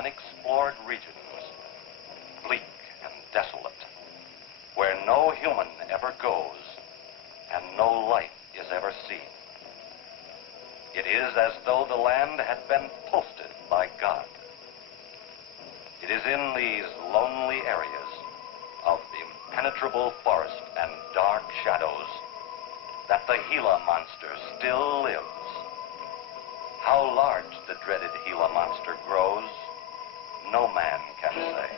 unexplored regions, bleak and desolate, where no human ever goes and no life is ever seen. It is as though the land had been posted by God. It is in these lonely areas of the impenetrable forest and dark shadows that the Gila Monster still lives. How large the dreaded Gila Monster grows, no man can say.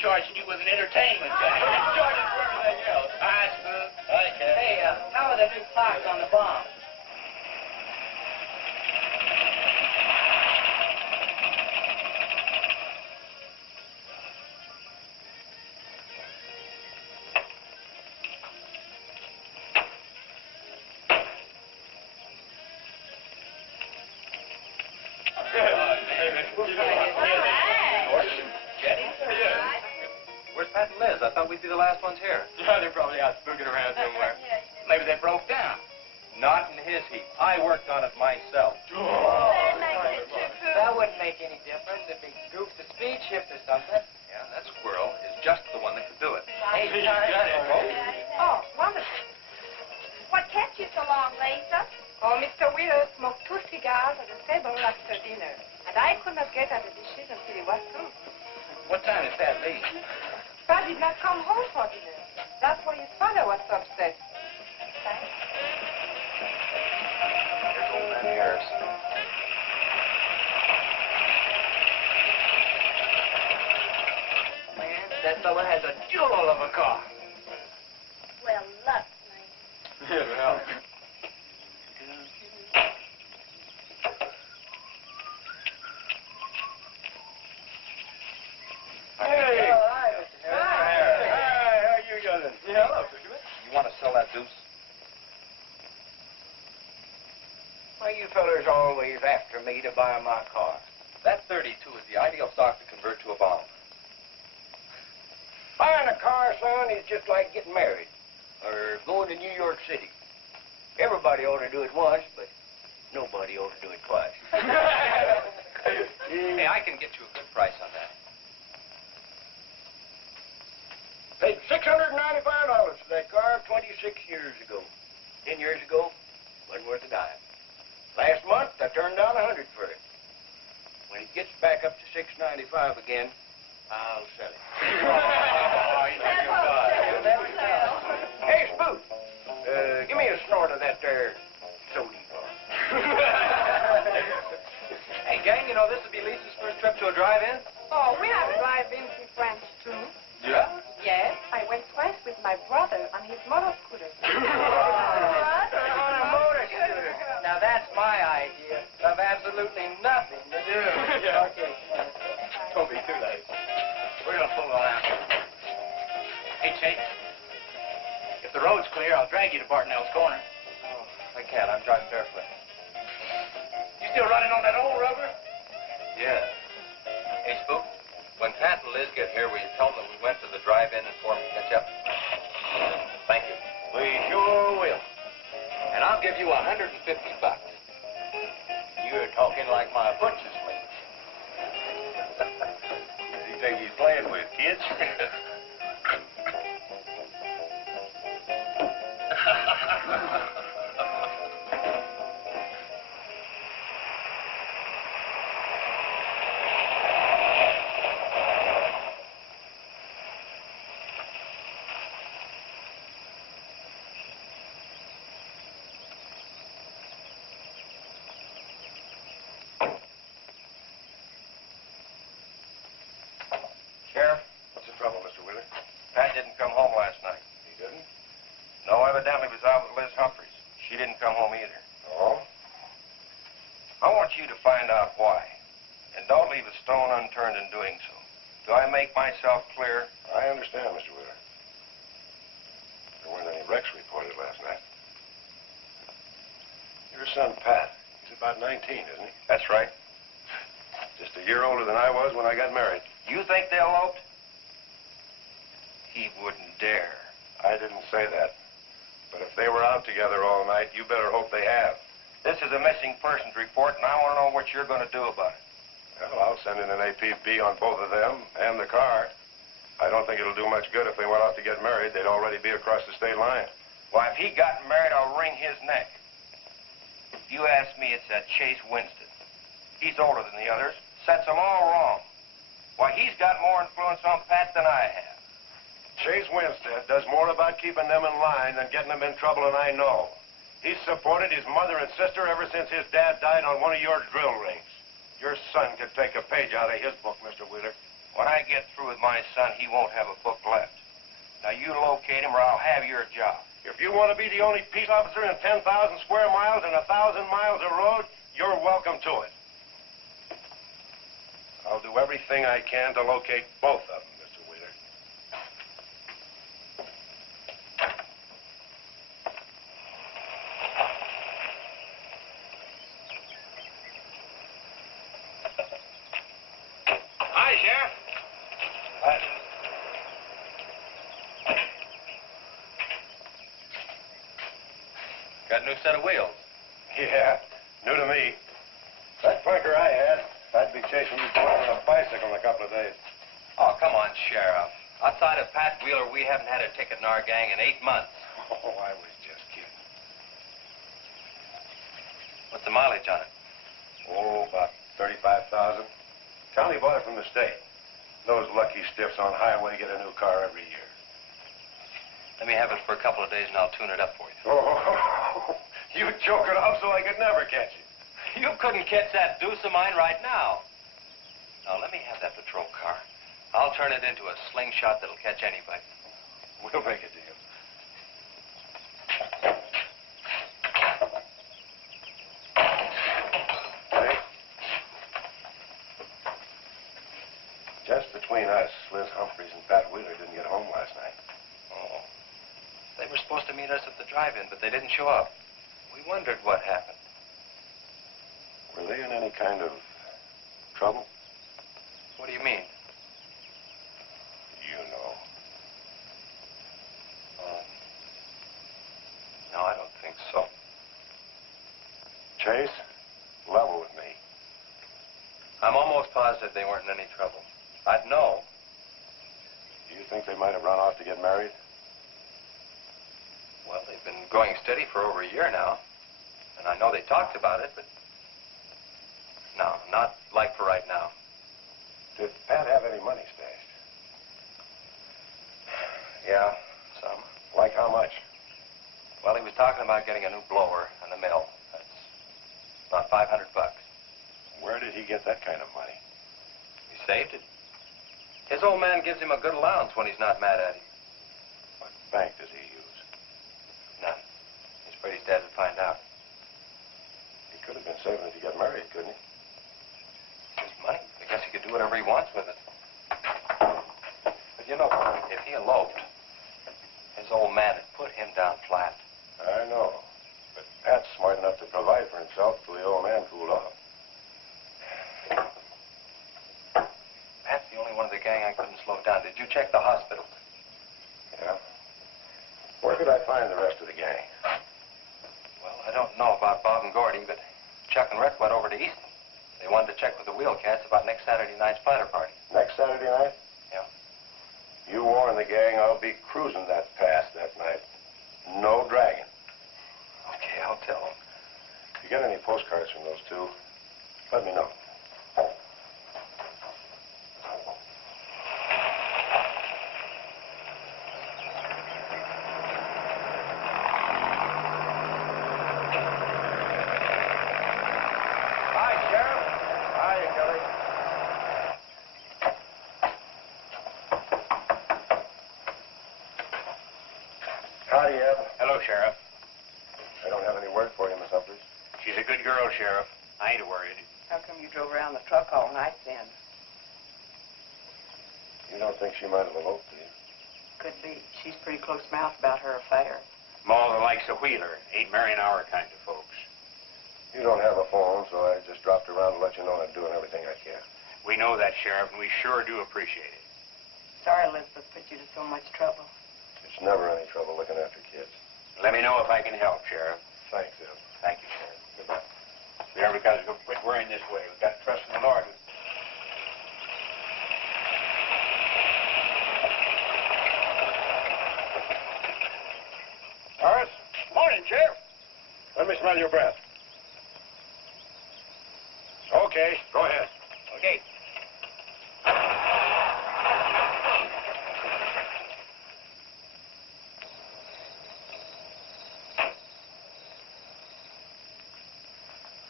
Charging you with an entertainment tax. Charging for everything else. Hi, Spook. Hi, Ken. Hey, how are the new clocks on the bomb? I thought we'd be the last ones here. Yeah, they're probably out spooking around somewhere. Maybe they broke down. Not in his heap. I worked on it myself. That wouldn't make any difference if he goofed the speed shift or something. Yeah, that squirrel is just the one that could do it. Hey, you got it. Oh, wonderful. What kept you so long, Lisa? Oh, Mr. Wheeler smoked 2 cigars at the table after dinner, and I could not get at the dishes until he was through. What time is that, Lee? Pa did not come home for dinner. That's why his father was so upset. Here's old man Harris. Man, that fella has a jewel of a car. Well, look, man. Yeah, well. Hey! Hi, Mr. Harris. Hi, how you doing? Yeah, hello, Fisherman. You want to sell that deuce? Why, you fellers always after me to buy my car. That 32 is the ideal stock to convert to a bomb. Buying a car, son, is just like getting married or going to New York City. Everybody ought to do it once, but nobody ought to do it twice. Hey, I can get you a good price on that. Paid $695 for that car 26 years ago. 10 years ago, wasn't worth a dime. Last month, I turned down $100 for it. When it gets back up to $695 again, I'll sell it. Hey, Spook, give me a snort of that there sody bar. Hey, gang, you know, this will be Lisa's first trip to a drive-in? Oh, we have drive-in friends, too. Yeah? Yes, I went twice with my brother on his motor scooter. On a motor scooter. Now, that's my idea of absolutely nothing to do. Yeah. Okay. Don't be too late. We're going to pull on out. Hey, Chase. If the road's clear, I'll drag you to Bartonell's Corner. Oh, I can't. I'm driving barefoot. You still running on that old rubber? Yeah. Hey, Spook, when Pat and Liz get here, will you tell them we went to the drive-in and for them to catch up? Thank you. We sure will. And I'll give you $150. You're talking like my butcher's mate. Does he think he's playing with kids? Sheriff? What's the trouble, Mr. Wheeler? Pat didn't come home last night. He didn't? No, evidently was out with Liz Humphreys. She didn't come home either. Oh? I want you to find out why. And don't leave a stone unturned in doing so. Do I make myself clear? I understand, Mr. Wheeler. There weren't any wrecks reported last night. Your son, Pat, he's about 19, isn't he? That's right. Just a year older than I was when I got married. You think they eloped? He wouldn't dare. I didn't say that. But if they were out together all night, you better hope they have. This is a missing persons report, and I want to know what you're going to do about it. Well, I'll send in an APB on both of them and the car. I don't think it'll do much good if they went out to get married. They'd already be across the state line. Why, if he got married, I'll wring his neck. If you ask me, it's that Chase Winston. He's older than the others. Sets them all wrong. Why, he's got more influence on Pat than I have. Chase Winstead does more about keeping them in line than getting them in trouble, and I know. He's supported his mother and sister ever since his dad died on one of your drill rigs. Your son could take a page out of his book, Mr. Wheeler. When I get through with my son, he won't have a book left. Now, you locate him or I'll have your job. If you want to be the only peace officer in 10,000 square miles and 1,000 miles of road, you're welcome to it. I'll do everything I can to locate both of them, Mr. Wheeler. Hi, Sheriff. Got a new set of wheels. Yeah, new to me. That clunker I had, I'd be chasing you boys on a bicycle in a couple of days. Oh, come on, Sheriff. Outside of Pat Wheeler, we haven't had a ticket in our gang in 8 months. Oh, I was just kidding. What's the mileage on it? Oh, about 35,000. County bought it from the state. Those lucky stiffs on highway get a new car every year. Let me have it for a couple of days and I'll tune it up for you. Oh, you choke it off so I could never catch it. You couldn't catch that deuce of mine right now. Now, let me have that patrol car. I'll turn it into a slingshot that'll catch anybody. We'll make a deal. Hey. Just between us, Liz Humphreys and Pat Wheeler didn't get home last night. Oh. They were supposed to meet us at the drive-in, but they didn't show up. We wondered what happened. Were they in any kind of trouble? What do you mean? You know. No, I don't think so. Chase, level with me. I'm almost positive they weren't in any trouble. I'd know. Do you think they might have run off to get married? Well, they've been going steady for over a year now. And I know they talked about it, but... No, not like for right now. Did Pat have any money stashed? Yeah, some. Like how much? Well, he was talking about getting a new blower and a mill. That's about $500. Where did he get that kind of money? Saved it. His old man gives him a good allowance when he's not mad at him. What bank does he use? None. He's afraid his dad would find out. He could have been saving it to get married, couldn't he? His money. I guess he could do whatever he wants with it. But you know, if he eloped, his old man had put him down flat. I know. But Pat's smart enough to provide for himself till the old man cooled off. Pat's the only one of the gang I couldn't slow down. Did you check the hospital? Yeah. Where could I find the rest of the gang? Well, I don't know about Bob and Gordy, but Chuck and Rhett went over to Easton. They wanted to check with the wheel cats about next Saturday night's splatter party. Next Saturday night? Yeah. You warn the gang I'll be cruising that pass that night. No dragging. Okay, I'll tell them. If you get any postcards from those two, let me know. Hi, Sheriff. Hiya, Kelly. Howdy, Eb. Hello, Sheriff. I don't have any word for you, Miss Humphries. She's a good girl, Sheriff. I ain't worried. How come you drove around the truck all night then? You don't think she might have eloped, do you? Could be. She's pretty close-mouthed about her affair. Ma likes a wheeler. Ain't marrying our kind of folks. You don't have a phone, so I just dropped around to let you know I'm doing everything I can. We know that, Sheriff, and we sure do appreciate it. Sorry Elizabeth put you to so much trouble. It's never any trouble looking after kids. Let me know if I can help, Sheriff. Thanks, Eb. Thank you, Sheriff. Goodbye. There, because we'll quit worrying this way. We've got to trust in the Lord. Horace? Morning, Sheriff. Let me smell your breath. Okay, go ahead. Okay.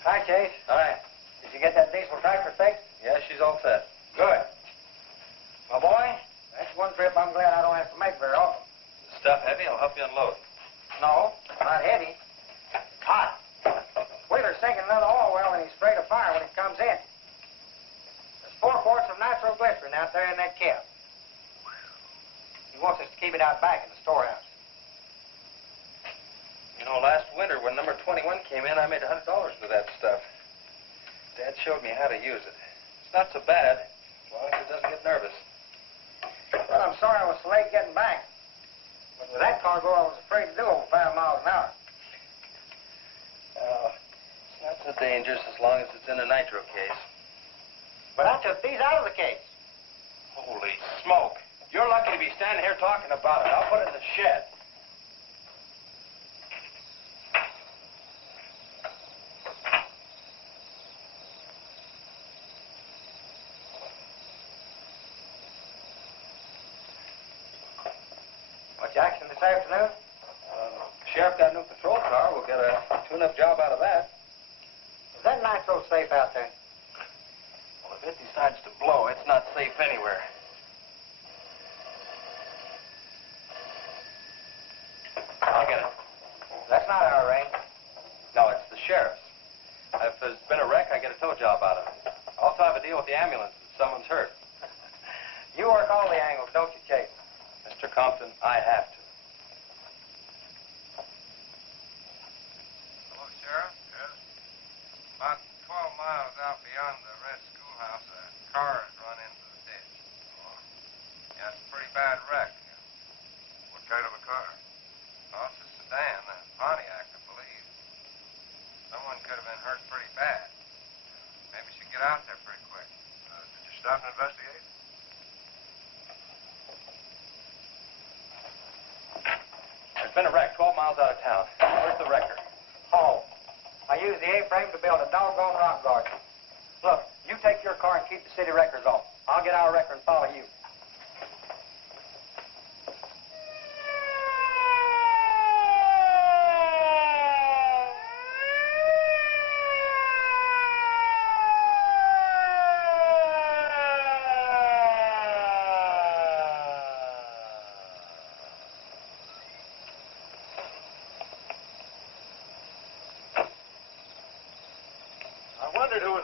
Hi, Chase. Hi. Did you get that diesel tractor fixed? Yeah, she's all set. Good. My boy, that's one trip I'm glad I don't have to make very often. Stuff heavy, I'll help you unload. No, not heavy. Hot. Wheeler's sinking another oil well and he's afraid of fire when it comes in. There's 4 quarts of nitroglycerin out there in that cap. He wants us to keep it out back in the storehouse. You know, last winter when number 21 came in, I made $100 with that stuff. Dad showed me how to use it. It's not so bad, as long as it doesn't get nervous. Well, I'm sorry I was so late getting back. But with that cargo, I was afraid to do over 5 miles an hour. It's not so dangerous as long as it's in a nitro case. But I took these out of the case. Holy smoke. You're lucky to be standing here talking about it. I'll put it in the shed. Much action this afternoon? Sheriff got a new patrol car. We'll get a tune-up job out of that. Is that nitro safe out there? Well, if it decides to blow, it's not safe anywhere. I'll get it. That's not our range. No, it's the sheriff's. If there's been a wreck, I get a tow job out of it. I also have a deal with the ambulance if someone's hurt. You work all the angles, don't you, Chase? Mr. Compton, I have to. Hello, Sheriff. Yes. About 12 miles out beyond the Red Schoolhouse, a car has run into the ditch. Oh? Yeah, it's a pretty bad wreck. What kind of a car? Oh, it's a sedan, a Pontiac, I believe. Someone could have been hurt pretty bad. Maybe we should get out there pretty quick. Did you stop and investigate? There's been a wreck 12 miles out of town. Where's the wrecker? Oh. I used the A-frame to build a doggone rock garden. Look, you take your car and keep the city wreckers off. I'll get our wrecker and follow you.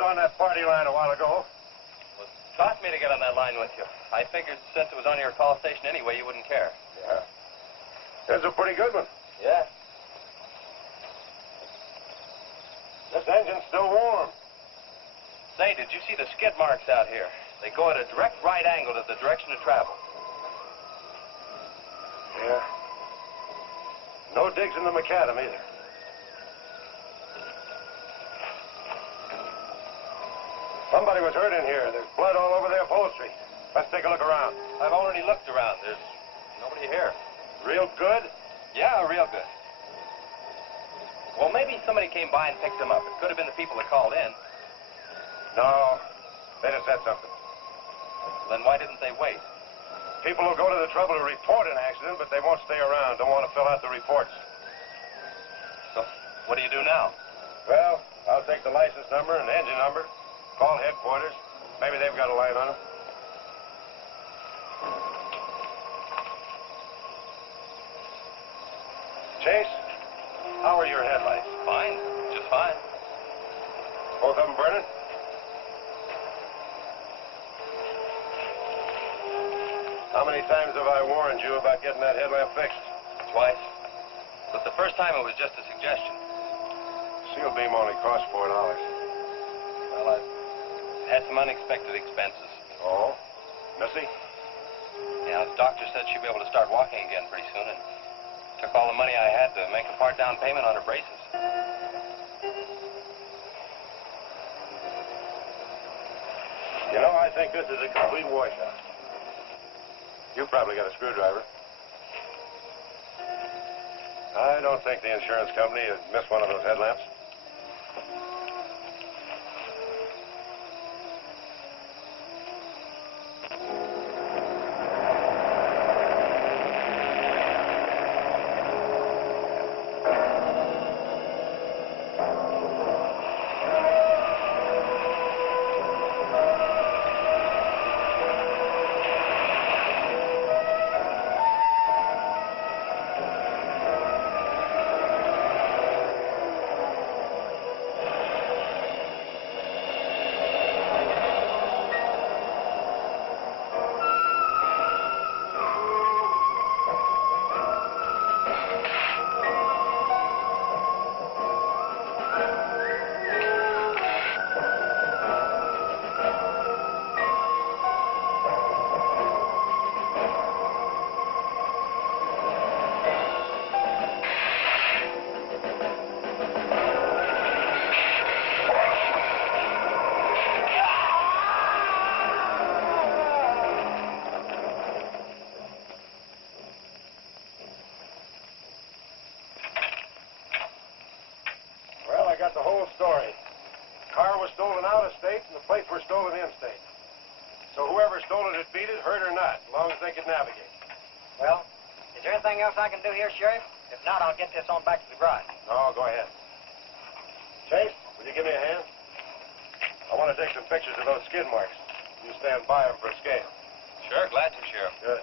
on that party line a while ago. Well, it cost me to get on that line with you. I figured since it was on your call station anyway, you wouldn't care. Yeah. That's a pretty good one. Yeah. This engine's still warm. Say, did you see the skid marks out here? They go at a direct right angle to the direction of travel. Yeah. No digs in the macadam either. Somebody was hurt in here. There's blood all over the upholstery. Let's take a look around. I've already looked around. There's nobody here. Real good? Yeah, real good. Well, maybe somebody came by and picked them up. It could have been the people that called in. No. They'd have said something. Then why didn't they wait? People will go to the trouble to report an accident, but they won't stay around. Don't want to fill out the reports. So, what do you do now? Well, I'll take the license number and engine number, call headquarters. Maybe they've got a line on them. Chase, how are your headlights? Fine. Just fine. Both of them burning? How many times have I warned you about getting that headlamp fixed? Twice. But the first time it was just a suggestion. Seal beam only costs $4. Well, I had some unexpected expenses. Oh? Missy? Yeah, the doctor said she'd be able to start walking again pretty soon, and took all the money I had to make a part down payment on her braces. You know, I think this is a complete washout. You probably got a screwdriver. I don't think the insurance company would miss one of those headlamps. Got the whole story. The car was stolen out of state and the plates were stolen in state. So whoever stole it had beat it, hurt or not, as long as they could navigate. Well, is there anything else I can do here, Sheriff? If not, I'll get this on back to the garage. No, go ahead. Chase, will you give me a hand? I want to take some pictures of those skid marks. You stand by them for a scale. Sure, glad to, Sheriff. Good.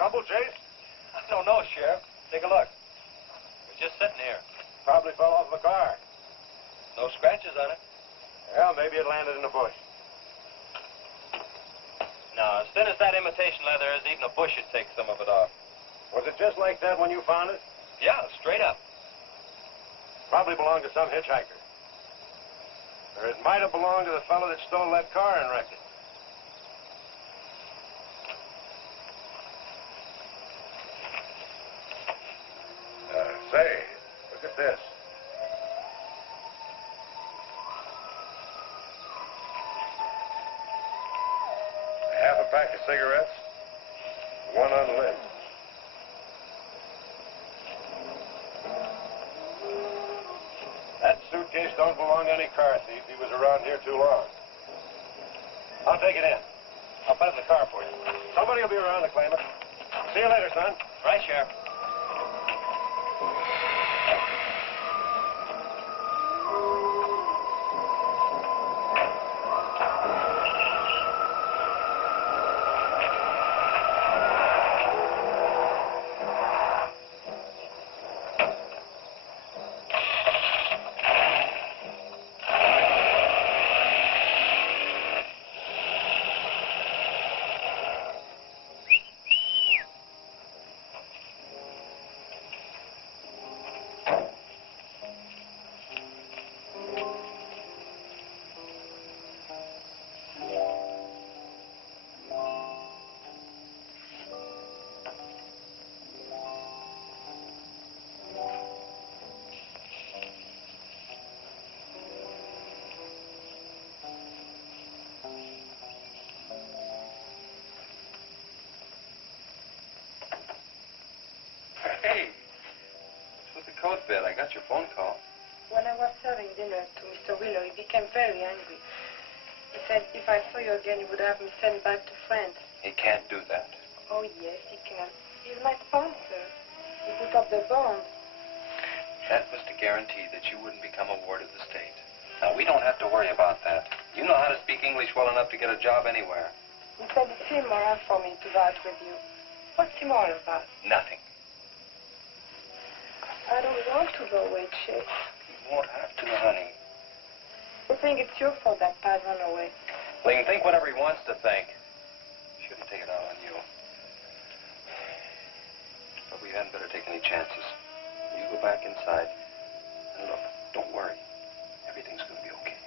Trouble, Chase? I don't know, Sheriff. Take a look. It was just sitting here. Probably fell off the car. No scratches on it. Well, maybe it landed in a bush. No, as thin as that imitation leather is, even a bush would take some of it off. Was it just like that when you found it? Yeah, straight up. Probably belonged to some hitchhiker. Or it might have belonged to the fellow that stole that car and wrecked it. Say, look at this. Half a pack of cigarettes, one unlit. suitcase don't belong to any car thief. He was around here too long. I'll take it in. I'll put it in the car for you. Somebody will be around to claim it. See you later, son. Right, Sheriff. Hey, what's with the coat bed? I got your phone call. When I was serving dinner to Mr. Wheeler, he became very angry. He said if I saw you again, he would have me sent back to France. He can't do that. Oh, yes, he can. He's my sponsor. He put up the bond. That was to guarantee that you wouldn't become a ward of the state. Now, we don't have to worry about that. You know how to speak English well enough to get a job anywhere. He said it's immoral for me to vouch with you. What's immoral about? Nothing. I don't want to go away, Chick. You won't have to, honey. I think it's your fault that Paz ran away. Well, he can think whatever he wants to think. Shouldn't take it out on you. But we hadn't better take any chances. You go back inside. And look, don't worry. Everything's going to be okay.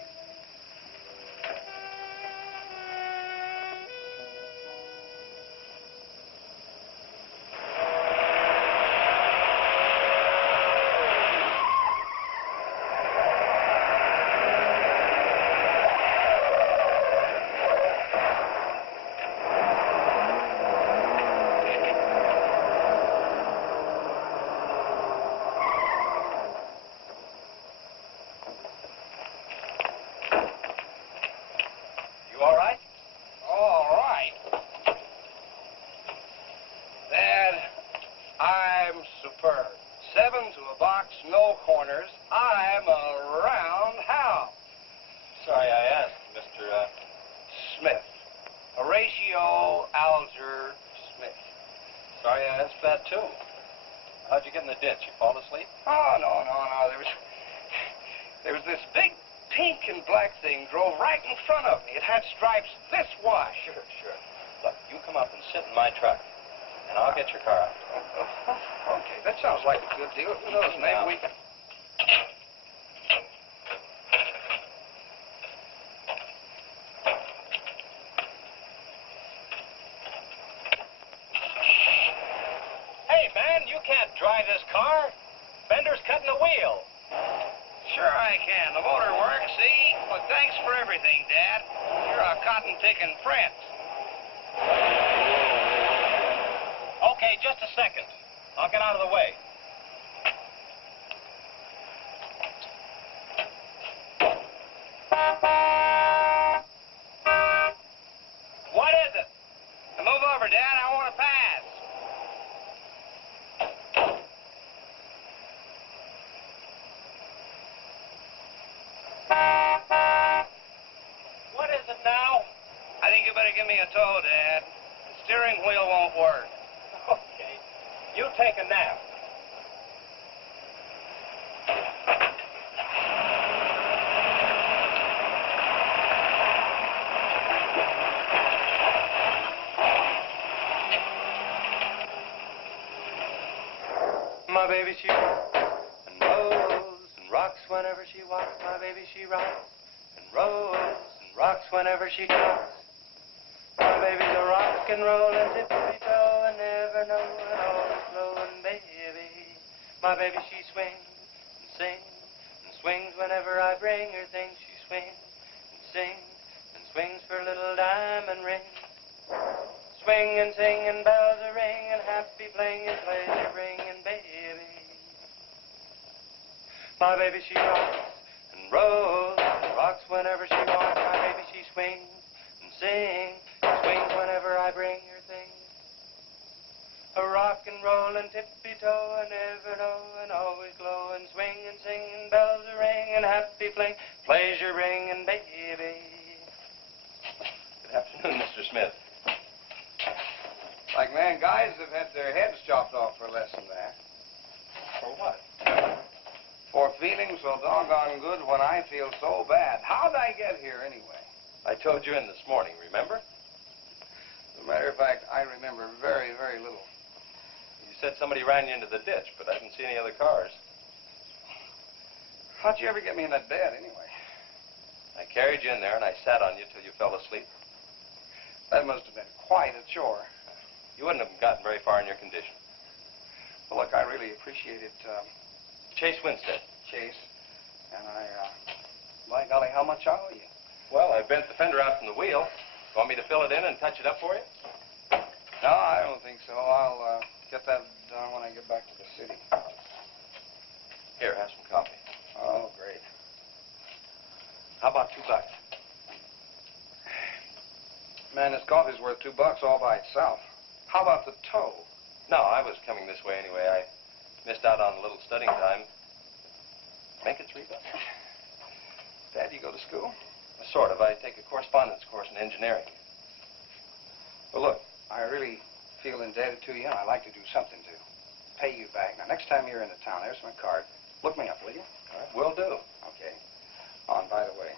Give me a tow, Dad. The steering wheel won't work. Okay. You take a nap. My baby, she rocks and rolls and rocks whenever she walks. My baby, she rocks and rolls and rocks whenever she talks. My baby's a rock and rollin' tippity-toe and never know it all is flowin', baby. My baby, she swings and sings and swings whenever I bring her things. She swings and sings and swings for little diamond rings. Swing and sing and bells are ring and happy playing and pleasure bringing, baby. My baby, she rocks and rolls and rocks whenever she walks. My baby, she swings and sings. Swings whenever I bring her things. A rock and roll and tippy-toe and ever know and always glow and swing and sing and bells a ring and happy fling. Pleasure ring and baby. Good afternoon, Mr. Smith. Like man, guys have had their heads chopped off for less than that. For what? For feeling so doggone good when I feel so bad. How'd I get here anyway? I told you in this morning, remember? As a matter of fact, I remember very, very little. You said somebody ran you into the ditch, but I didn't see any other cars. How'd you ever get me in that bed anyway? I carried you in there and I sat on you till you fell asleep. That must have been quite a chore. You wouldn't have gotten very far in your condition. Well, look, I really appreciate it, Chase Winstead. Chase. And by golly, how much I owe you? Well, I bent the fender out from the wheel. Want me to fill it in and touch it up for you? No, I don't think so. I'll get that done when I get back to the city. Here, have some coffee. Oh, great. How about $2? Man, this coffee's worth $2 all by itself. How about the tow? No, I was coming this way anyway. I missed out on a little studying time. Make it $3. Dad, you go to school? Sort of. I take a correspondence course in engineering. Well, look, I really feel indebted to you, and I'd like to do something to pay you back. Now, next time you're in the town, there's my card. Look me up, will you? All right, will do. Okay. Oh, and by the way,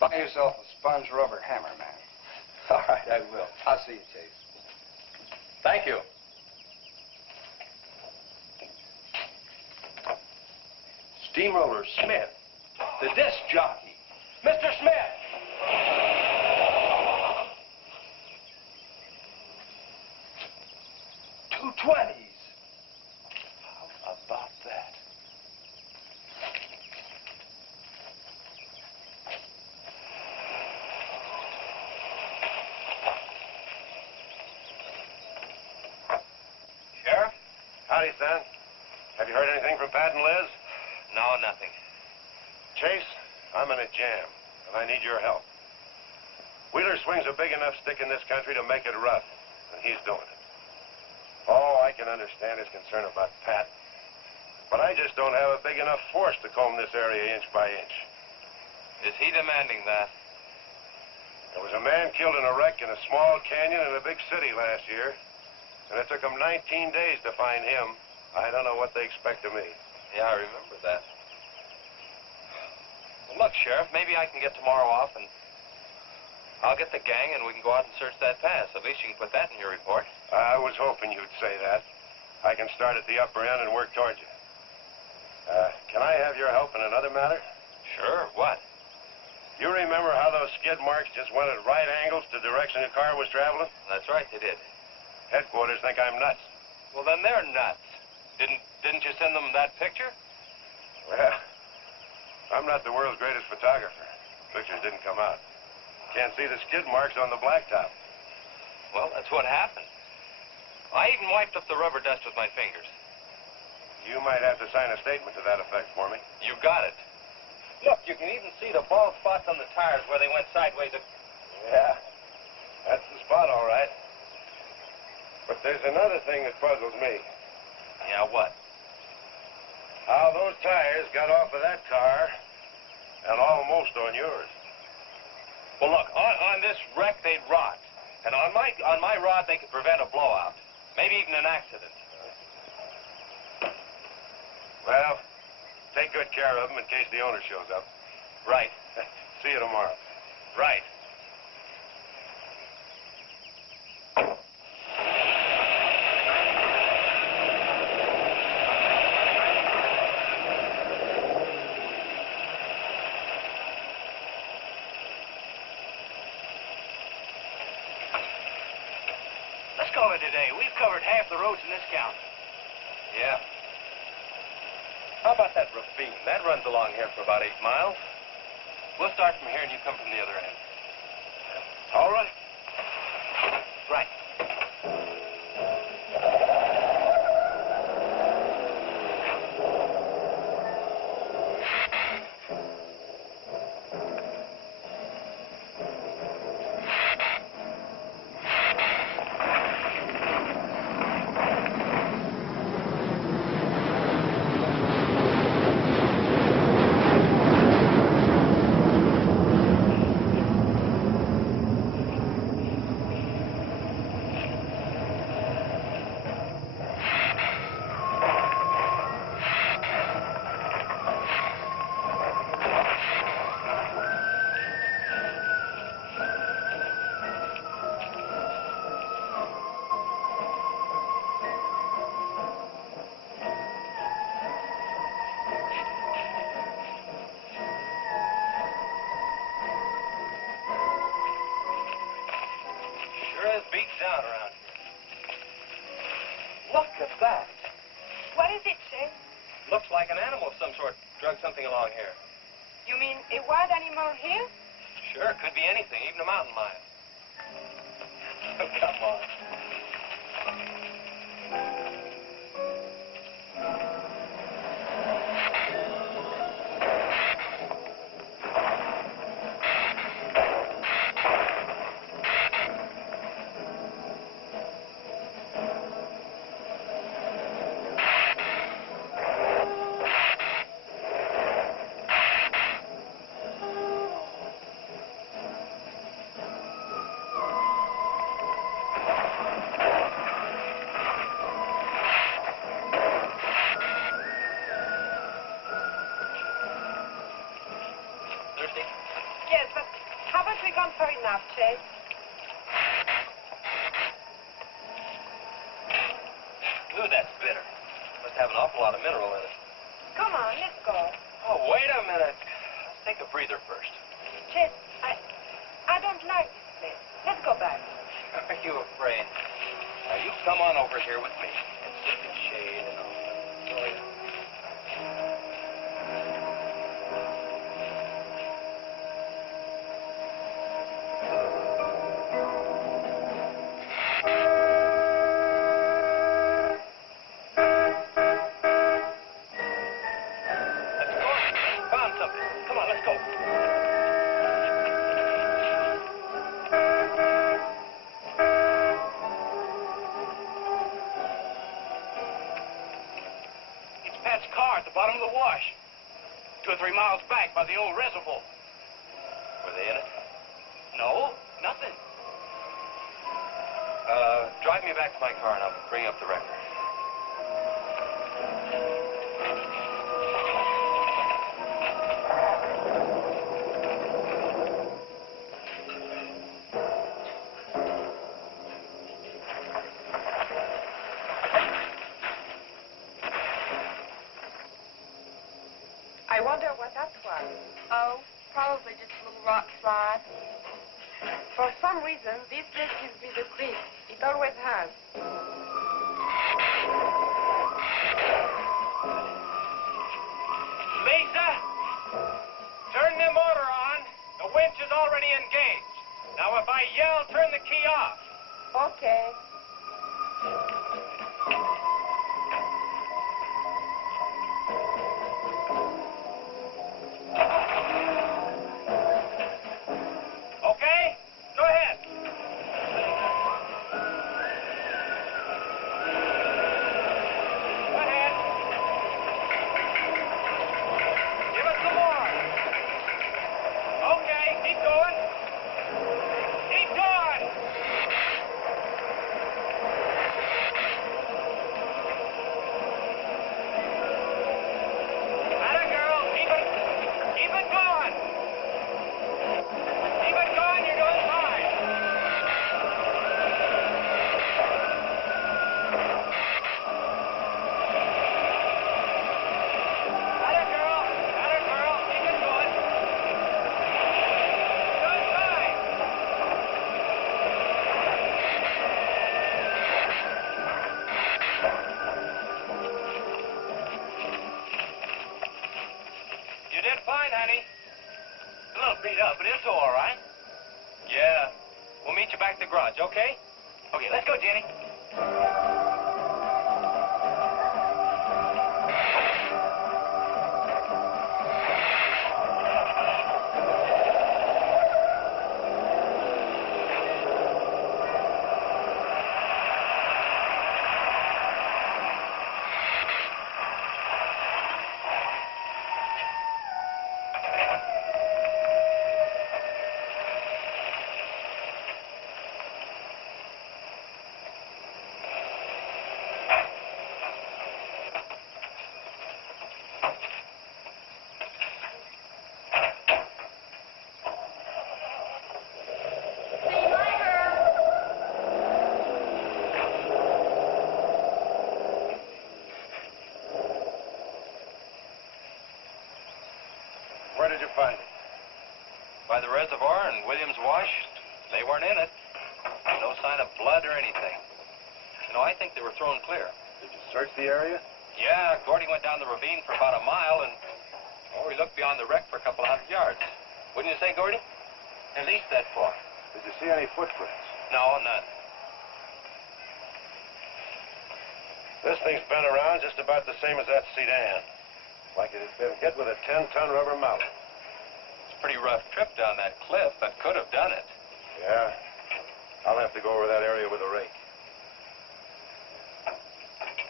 buy yourself a sponge rubber hammer, man. All right, I will. I'll see you, Chase. Thank you. Steamroller Smith, the disc jockey. Mr. Smith! $2.20s. How about that? Sheriff? Howdy, son. Have you heard anything from Pat and Liz? No, nothing. Chase, I'm in a jam, and I need your help. Wheeler swings a big enough stick in this country to make it rough, and he's doing it. Oh, I can understand his concern about Pat, but I just don't have a big enough force to comb this area inch by inch. Is he demanding that? There was a man killed in a wreck in a small canyon in a big city last year, and it took them 19 days to find him. I don't know what they expect of me. Yeah, I remember that. Well, look, Sheriff, maybe I can get tomorrow off and I'll get the gang and we can go out and search that pass. At least you can put that in your report. I was hoping you'd say that. I can start at the upper end and work towards you. Can I have your help in another matter? Sure, what? You remember how those skid marks just went at right angles to the direction the car was traveling? That's right, they did. Headquarters think I'm nuts. Well, then they're nuts. Didn't you send them that picture? Well, I'm not the world's greatest photographer. Pictures didn't come out. Can't see the skid marks on the blacktop. Well, that's what happened. I even wiped up the rubber dust with my fingers. You might have to sign a statement to that effect for me. You got it. Look, you can even see the bald spots on the tires where they went sideways. Yeah, that's the spot, all right. But there's another thing that puzzles me. Yeah, what? How those tires got off of that car and almost on yours. Well, look, on this wreck, they'd rot. And on my rod, they could prevent a blowout. Maybe even an accident. Well, take good care of them in case the owner shows up. Right. See you tomorrow. Right. Let's call it a day. We've covered half the roads in this county. Yeah. How about that ravine? That runs along here for about 8 miles. We'll start from here and you come from the other end. All right. Right. Look at that. What is it, Chase? Looks like an animal of some sort drug something along here. You mean a wild animal here? Sure, could be anything, even a mountain lion. Oh, come on. Thirsty? Yes, but haven't we gone far enough, Chase? Ooh, that's bitter. Must have an awful lot of mineral in it. Come on, let's go. Oh, wait a minute. Let's take a breather first. Chase, I don't like this place. Let's go back. Are you afraid? Now, you come on over here with me and sit in the shade and all. Let's go. Found something. Come on, let's go. It's Pat's car at the bottom of the wash. 2 or 3 miles back by the old reservoir. Were they in it? No, nothing. Drive me back to my car and I'll bring up the record. I wonder what that was. Oh, probably just a little rock slide. For some reason, this place gives me the creep. It always has. Lisa, turn the motor on. The winch is already engaged. Now, if I yell, turn the key off. Okay. Okay? Go ahead. Go ahead. Give us some more. Okay, keep going. Keep going. Atta girl, keep it going. Keep it going, you're doing fine. Atta girl, keep it going. Doing fine. You did fine, honey. A little beat up, but it's all right. Yeah. We'll meet you back at the garage, okay? Okay, let's go, Jenny. See you later. Where did you find it? By the reservoir and Williams Wash, they weren't in it. No sign of blood or anything. You know, I think they were thrown clear. Did you search the area? Yeah, Gordy went down the ravine for about a mile and, he looked beyond the wreck for a couple of 100 yards. Wouldn't you say, Gordy? At least that far. Did you see any footprints? No, none. This thing's been around just about the same as that sedan. Like it had been hit with a 10-ton rubber mallet. It's a pretty rough trip down that cliff, but could have done it. Yeah. I'll have to go over that area with a rake.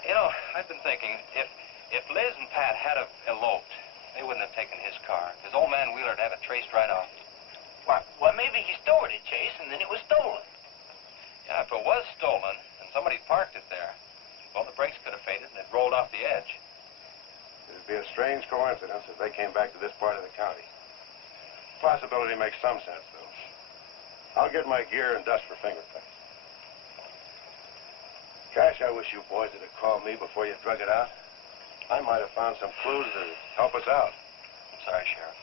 You know, I've been thinking, if Liz and Pat had have eloped, they wouldn't have taken his car, because old man Wheeler'd have it traced right off. Well, maybe he stored it, Chase, and then it was stolen. Yeah, if it was stolen and somebody parked it there, well, the brakes could have faded and it rolled off the edge. It'd be a strange coincidence if they came back to this part of the county. Possibility makes some sense, though. I'll get my gear and dust for fingerprints. Gosh, I wish you boys would have called me before you drug it out. I might have found some clues to help us out. I'm sorry, Sheriff.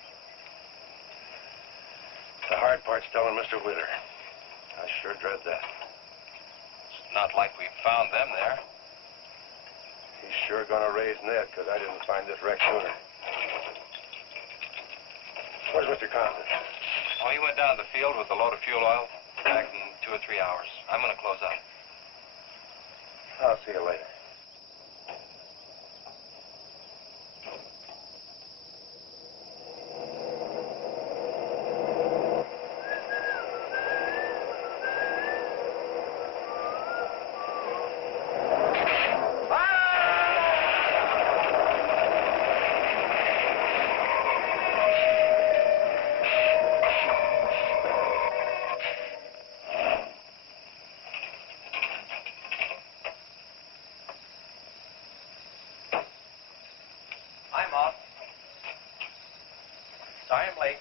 The hard part's telling Mr. Wheeler. I sure dread that. It's not like we found them there. He's sure gonna raise Ned, because I didn't find this wreck sooner. Where's Mr. Compton? Oh, he went down to the field with a load of fuel oil. Back in 2 or 3 hours. I'm going to close up. I'll see you later. Hi, Mom. Sorry I'm late.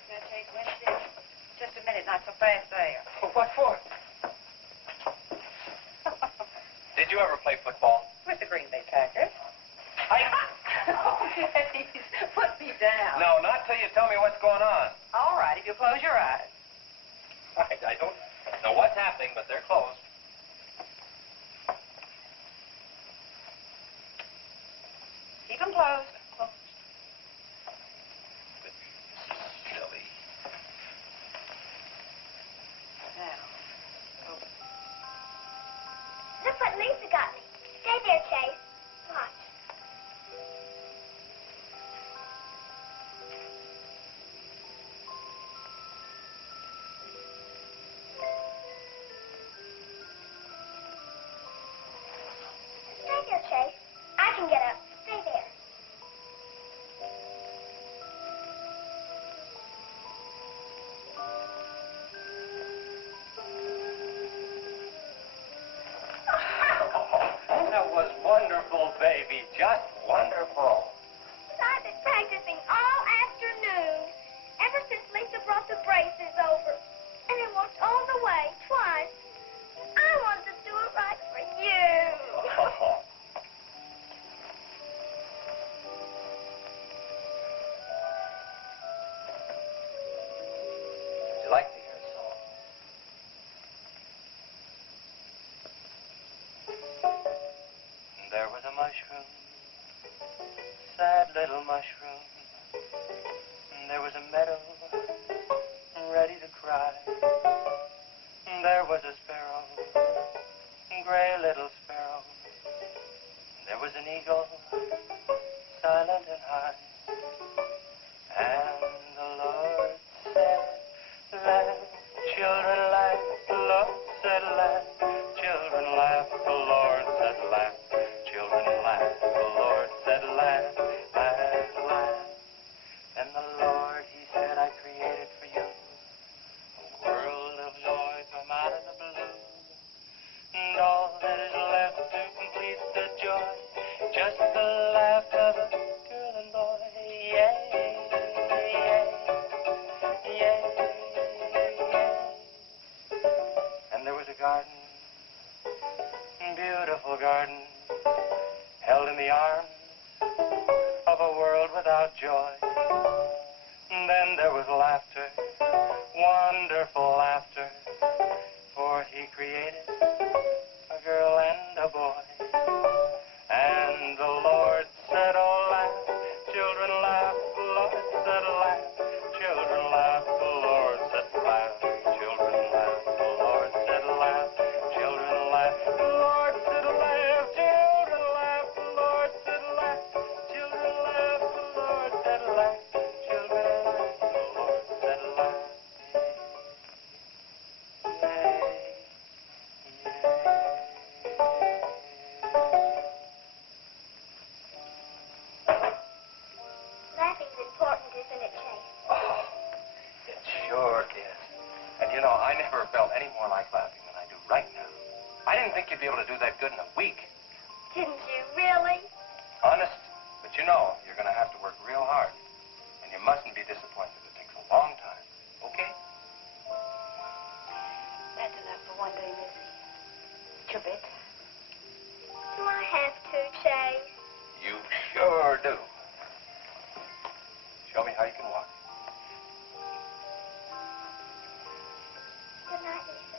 Just a minute, not so fast there. What for? Did you ever play football? With the Green Bay Packers. I... Oh, please, put me down. No, not till you tell me what's going on. All right, if you close your eyes. I don't know what's happening, but they're closed. Keep them closed. Silly. Now. Look what Lisa got me. Stay there, Chase. Watch. Stay there, Chase. I can get up. Stay there. That was wonderful, baby. Just wonderful. I've been practicing all afternoon. Ever since Lisa brought the braces over. And I walked all the way, twice. I wanted to do it right for you. Would you like to hear a song? There was a mushroom, sad little mushroom. There was a meadow, ready to cry. There was a sparrow, gray little sparrow. There was an eagle, silent and high. And the Lord said, let children laugh. The Lord said, let children laugh. The Lord said, laugh. Children laugh. The Lord said, laugh, laugh, laugh. And the Lord, he said, I created for you a world of joy from out of the blue. And all that is left to complete the joy, just the laughter of a girl and boy. Yeah, yeah, yeah, yeah. And there was a garden, beautiful garden, held in the arms of a world without joy. And then there was laughter, wonderful laughter, for he created a girl and a boy. plenty more like laughing than I do right now. I didn't think you'd be able to do that good in a week. Didn't you really? Honest. But you know, you're going to have to work real hard. And you mustn't be disappointed. It takes a long time. Okay? That's enough for one day, Missy. Chubit. Do I have to, Chase? You sure do. Show me how you can walk. Good night, Lisa.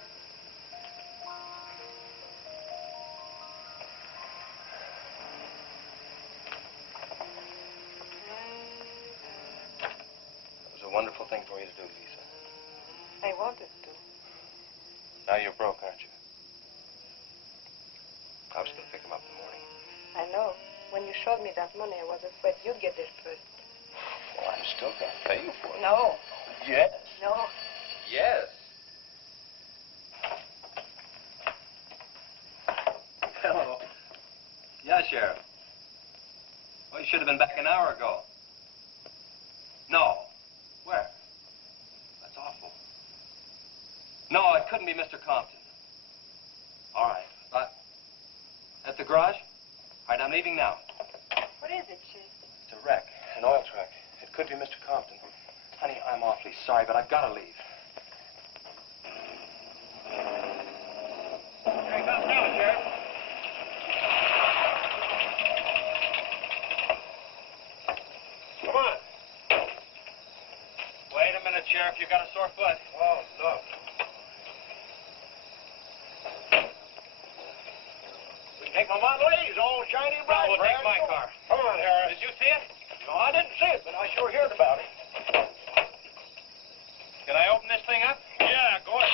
It was a wonderful thing for you to do, Lisa. I wanted to. Now you're broke, aren't you? I was going to pick him up in the morning. I know. When you showed me that money, I was afraid you'd get it first. Well, I'm still going to pay you for it. No. Yes. No. Yes. Hello. Yeah, Sheriff. Well, you should have been back an hour ago. No. Where? That's awful. No, it couldn't be Mr. Compton. All right. At the garage? All right, I'm leaving now. What is it, Chase? It's a wreck, an oil truck. It could be Mr. Compton. Honey, I'm awfully sorry, but I've got to leave. Here he comes now, Sheriff. Come on. Wait a minute, Sheriff. You got a sore foot. Oh, look. Take my Model A. It's all shiny bright. No, we'll take my car. Come on, Harris. Did you see it? No, I didn't see it, but I sure heard about it. Can I open this thing up? Yeah, go ahead.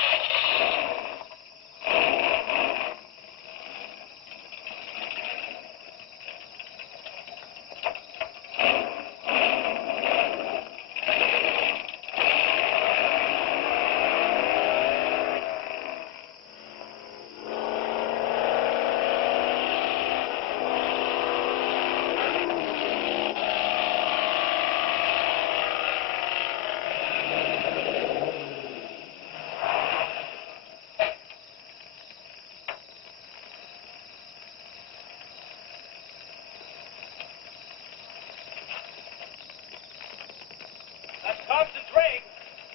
That's Compton's rig.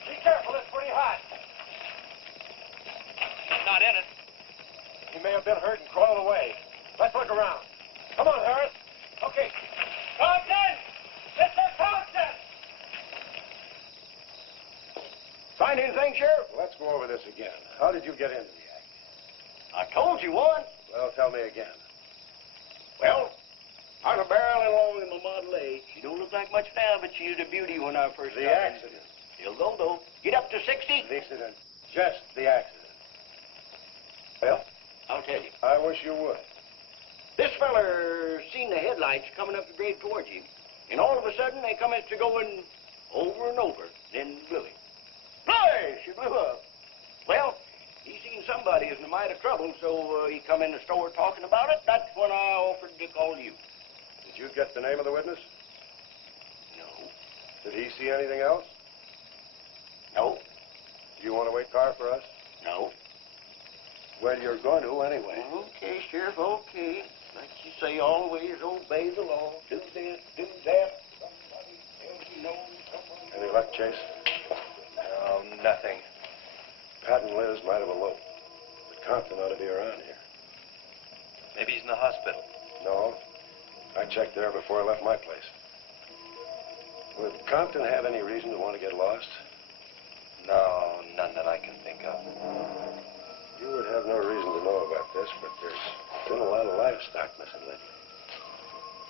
Be careful, it's pretty hot. He's not in it. He may have been hurt and crawled away. Let's look around. Come on, Harris. Okay. Compton! Mr. Compton! Find anything, Sheriff? Let's go over this again. How did you get into the act? I told you once. Well, tell me again. Well, I was barreling along in my Model A. She don't look like much now, but she was a beauty when I first The started. accident. She'll go, though. Get up to 60. The accident. Just the accident. Well, I'll tell you. I wish you would. This feller seen the headlights coming up the grade towards him, and all of a sudden they come to going over and over, then blew him. Hey, she blew up. Well, he seen somebody was in a mite of trouble, so he come in the store talking about it. That's when I offered to call you. Did you get the name of the witness? No. Did he see anything else? No. Do you want to wait car for us? No. Well, you're going to anyway. Okay, Sheriff, okay. Like you say, always obey the law. Do this, do that. Somebody else you know, someone... Any luck, Chase? No, nothing. Pat and Liz might have eloped, but Compton ought to be around here. Maybe he's in the hospital. No. I checked there before I left my place. Would Compton have any reason to want to get lost? No, none that I can think of. You would have no reason to know about this, but there's been a lot of livestock missing lately.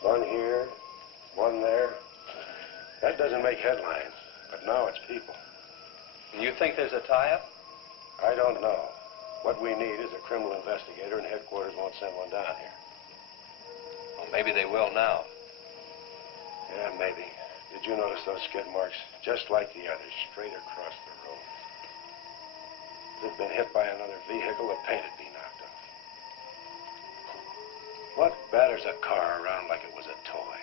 One here, one there. That doesn't make headlines, but now it's people. You think there's a tie-up? I don't know. What we need is a criminal investigator, and headquarters won't send one down here. Well, maybe they will now. Yeah, maybe. Did you notice those skid marks? Just like the others, straight across the road. If they'd been hit by another vehicle, the paint would be knocked off. What batters a car around like it was a toy?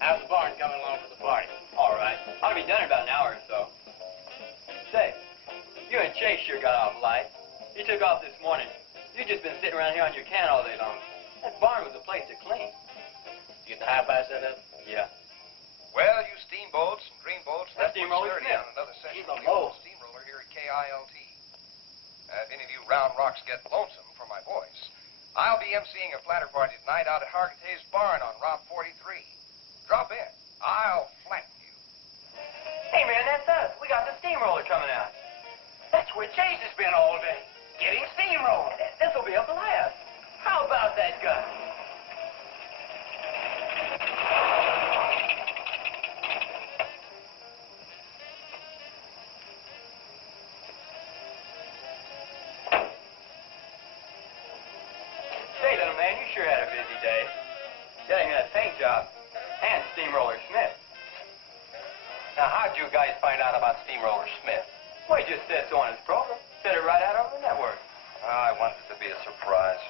How's the barn coming along for the party? All right. I'll be done in about an hour or so. Chase sure got off light. He took off this morning. You've just been sitting around here on your can all day long. That barn was a place to clean. You get the high-five set up? Yeah. Well, you steamboats and dreamboats, That's that's Steamroller Sturdy Smith. on another session He's of a the old low. steamroller here at KILT. If any of you round rocks get lonesome for my voice, I'll be emceeing a flatter party tonight out at Hargitay's Barn on Route 43. Drop in. I'll flatten you. Hey, man, that's us. We got the steamroller coming out. That's where Chase has been all day, getting steamrolled. This will be a blast. How about that guy? Say, little man, you sure had a busy day. Getting that paint job and Steamroller Smith. Now, how'd you guys find out about Steamroller Smith? Well, he just said so on his program. Said it right out on the network. I wanted it to be a surprise.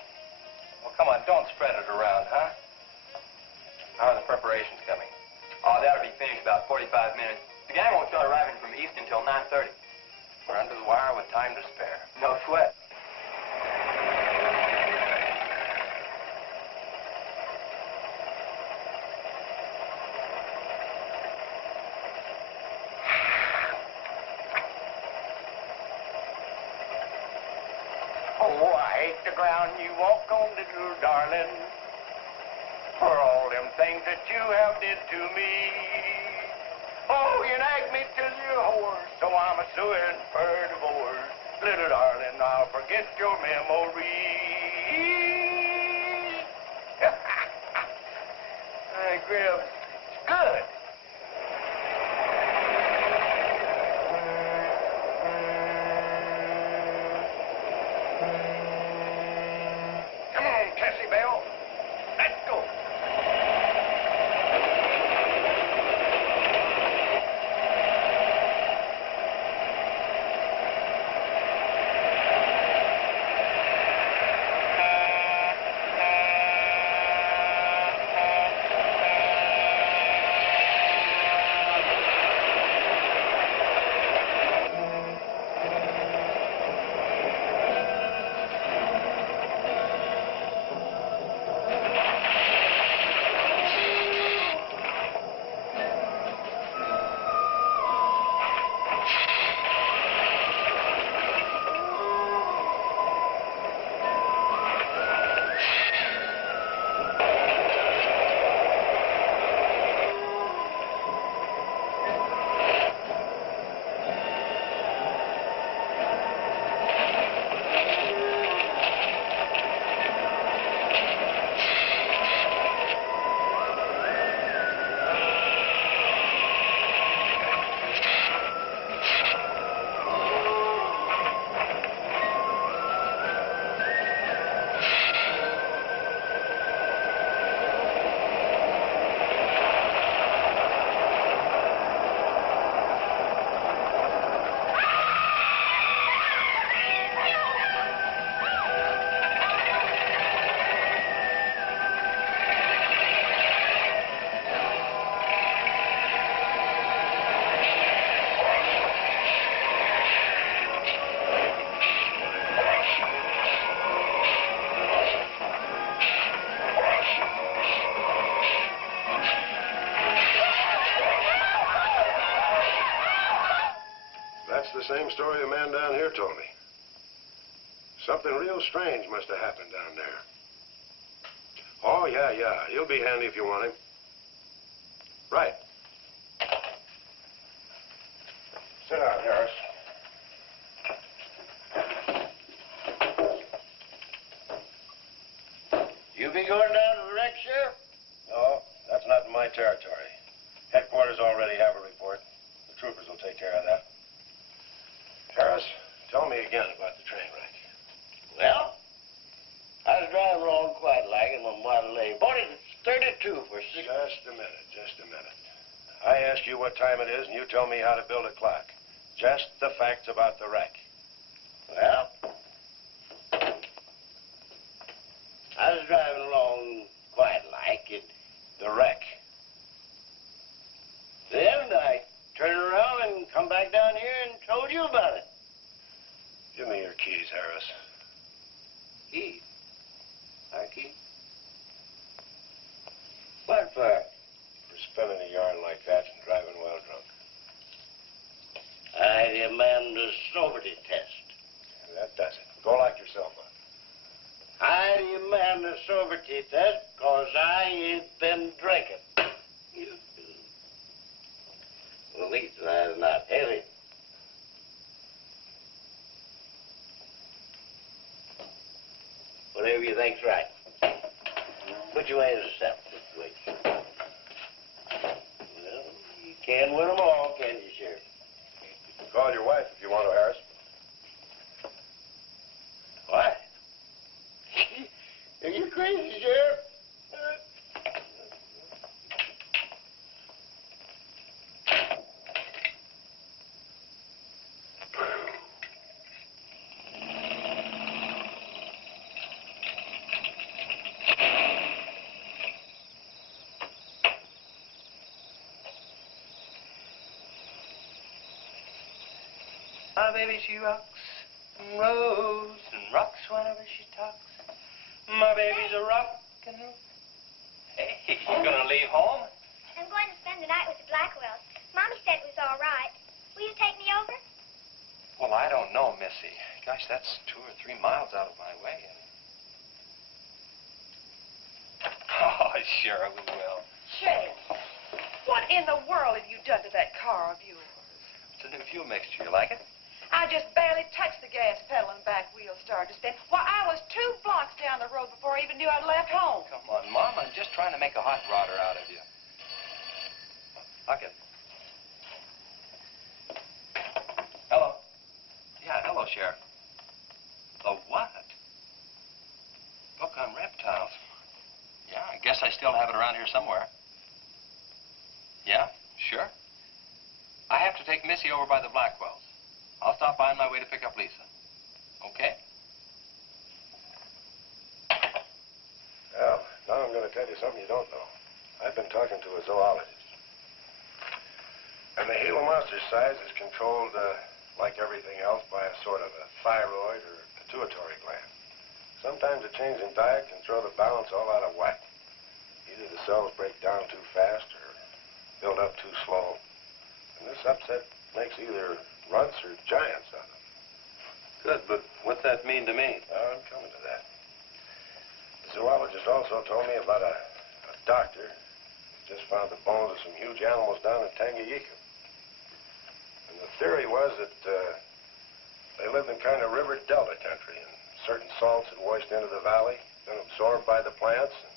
Well, come on, don't spread it around, huh? How are the preparations coming? Oh, that'll be finished about 45 minutes. The gang won't start arriving from east until 9:30. We're under the wire with time to spare. No sweat. Oh, I hate the ground you walk on, little darling, for all them things that you have did to me. Oh, you nag me till you're hoarse, so I'm a-suing for divorce. Little darling, I'll forget your memory. Hey, Gribbs, it's good. Come on, Tessie Bell. Let's go. That's the same story a man down here told me. Something real strange must have happened down there. Oh, yeah. He'll be handy if you want him. Right. Sit down, Harris. You be going down to the wreck, Sheriff? No, that's not in my territory. Headquarters already have a report. The troopers will take care of that. Harris, tell me again about the train wreck. Well, I was driving along quite like in my Model A. Bought it at 32 for six. Just a minute. I ask you what time it is, and you tell me how to build a clock. Just the facts about the wreck. Well, I was driving along quite like it. The wreck. Then I turned around and come back down here and told you about it. keys, Harris. Keith. My Keith? What for? For spinning a yarn like that and driving well drunk. I demand a sobriety test. Yeah, that does it. Go lock yourself up. I demand a sobriety test because I ain't been drinking. Well, at least that's not heavy. Whatever you think's right. Put your way to the situation. Well, you can't win them all, can you, Sheriff? Call your wife if you want to, Harris. Why? Are you crazy, Sheriff? My baby, she rocks and rolls and rocks whenever she talks. My baby's a rockin'. Hey, you gonna leave home? I'm going to spend the night with the Blackwells. Mommy said it was all right. Will you take me over? Well, I don't know, Missy. Gosh, that's 2 or 3 miles out of my way. Oh, sure, we will. Shane, what in the world have you done to that car of yours? It's a new fuel mixture. You like it? I just barely touched the gas pedal and back wheel started to spin. Why, I was 2 blocks down the road before I even knew I'd left home. Come on, Mom. I'm just trying to make a hot rodder out of you. Look it. Hello. Yeah, hello, Sheriff. A what? Book on reptiles. Yeah, I guess I still have it around here somewhere. Yeah, sure. I have to take Missy over by the Blackwells. I'll stop by on my way to pick up Lisa. Okay? Well, now I'm going to tell you something you don't know. I've been talking to a zoologist. And the Gila Monster size is controlled, like everything else, by a sort of a thyroid or pituitary gland. Sometimes a change in diet can throw the balance all out of whack. Either the cells break down too fast or build up too slow. And this upset makes either runts or giants of them. Good, but what's that mean to me? I'm coming to that. The zoologist also told me about a doctor who just found the bones of some huge animals down in Tanganyika. And the theory was that they lived in kind of river delta country, and certain salts had washed into the valley, been absorbed by the plants, and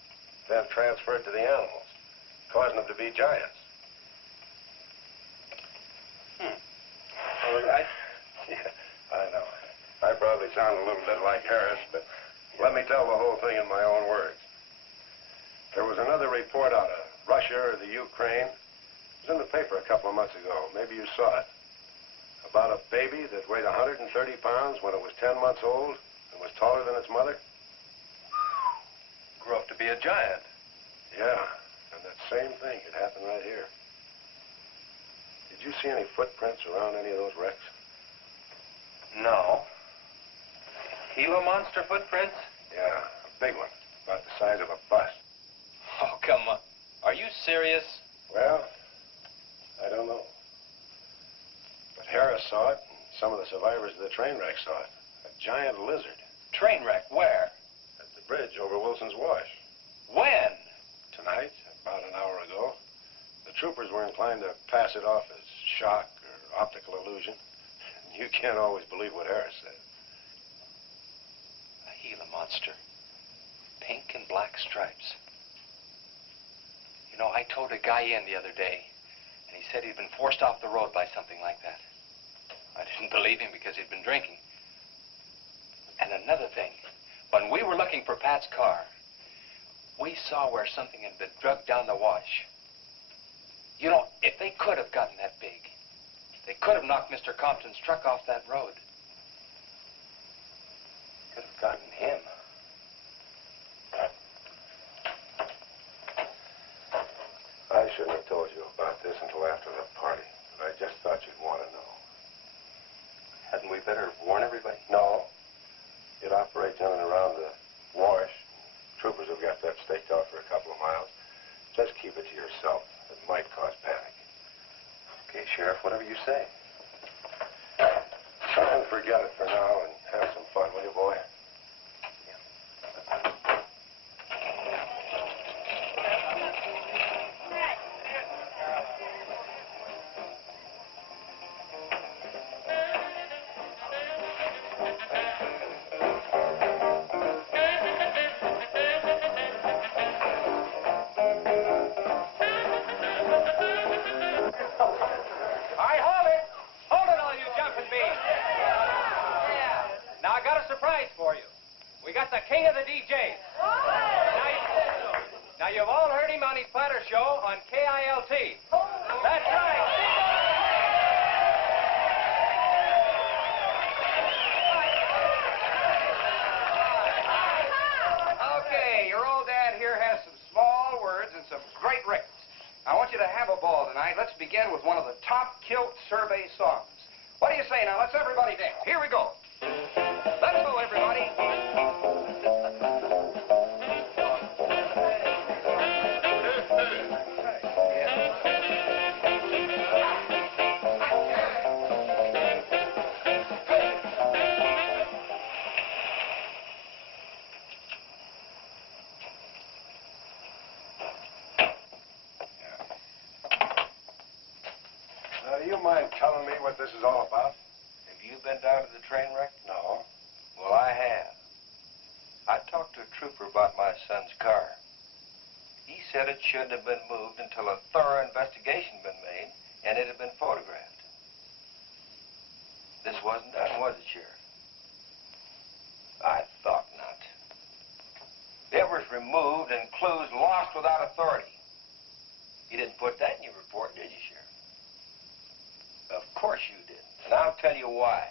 then transferred to the animals, causing them to be giants. Well, yeah, I know. I probably sound a little bit like Harris, but let me tell the whole thing in my own words. There was another report out of Russia or the Ukraine. It was in the paper a couple of months ago. Maybe you saw it. About a baby that weighed 130 pounds when it was 10 months old and was taller than its mother. Grew up to be a giant. Yeah, and that same thing could happen right here. Did you see any footprints around any of those wrecks? No. Gila Monster footprints? Yeah, a big one, about the size of a bus. Oh, come on. Are you serious? Well, I don't know. But Harris saw it, and some of the survivors of the train wreck saw it. A giant lizard. Train wreck? Where? At the bridge over Wilson's Wash. When? Tonight, about an hour ago. The troopers were inclined to pass it off as shock or optical illusion. You can't always believe what Harris said. A Gila Monster. Pink and black stripes. You know, I towed a guy in the other day, and he said he'd been forced off the road by something like that. I didn't believe him because he'd been drinking. And another thing, when we were looking for Pat's car, we saw where something had been drugged down the wash. You know, if they could have gotten that big, they could have knocked Mr. Compton's truck off that road. Could have gotten him. I shouldn't have told you about this until after the party, but I just thought you'd want to know. Hadn't we better warn everybody? No. whatever you say. Try and forget it for now and have some fun, will you, boy? For you. We got the king of the DJs. Now you've all heard him on his platter show on KILT. That's right. Okay, your old dad here has some small words and some great records. I want you to have a ball tonight. Let's begin with one of the top kilt survey songs. What do you say now? Let's everybody dance. Here we go. Let's go, everybody. Now, do you mind telling me what this is all about? Have you been down to the train wreck? No. Well, I have. I talked to a trooper about my son's car. He said it shouldn't have been moved until a thorough investigation had been made and it had been photographed. This wasn't done, was it, Sheriff? I thought not. It was removed and clues lost without authority. You didn't put that in your report, did you, Sheriff? Of course you did. And I'll tell you why.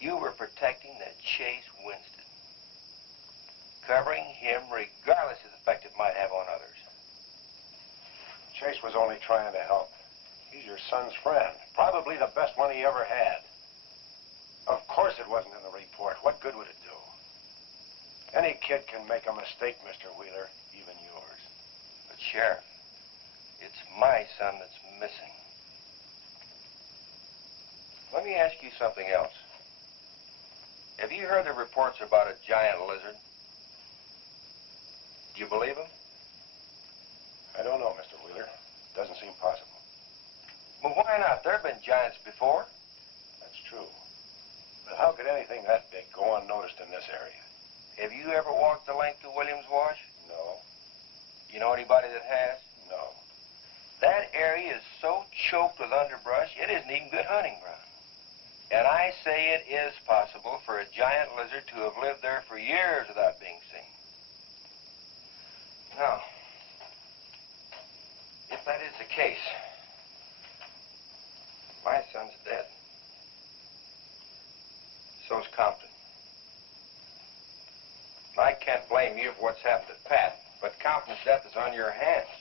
You were protecting that Chase Winston. Covering him regardless of the effect it might have on others. Chase was only trying to help. He's your son's friend. Probably the best one he ever had. Of course it wasn't in the report. What good would it do? Any kid can make a mistake, Mr. Wheeler, even yours. But, Sheriff, it's my son that's missing. Let me ask you something else. Have you heard the reports about a giant lizard? Do you believe them? I don't know, Mr. Wheeler. Doesn't seem possible. Well, why not? There have been giants before. That's true. But how could anything that big go unnoticed in this area? Have you ever walked the length of Williams Wash? No. You know anybody that has? No. That area is so choked with underbrush, it isn't even good hunting ground. And I say it is possible for a giant lizard to have lived there for years without being seen. Now, if that is the case, my son's dead. So's Compton. I can't blame you for what's happened to Pat, but Compton's death is on your hands.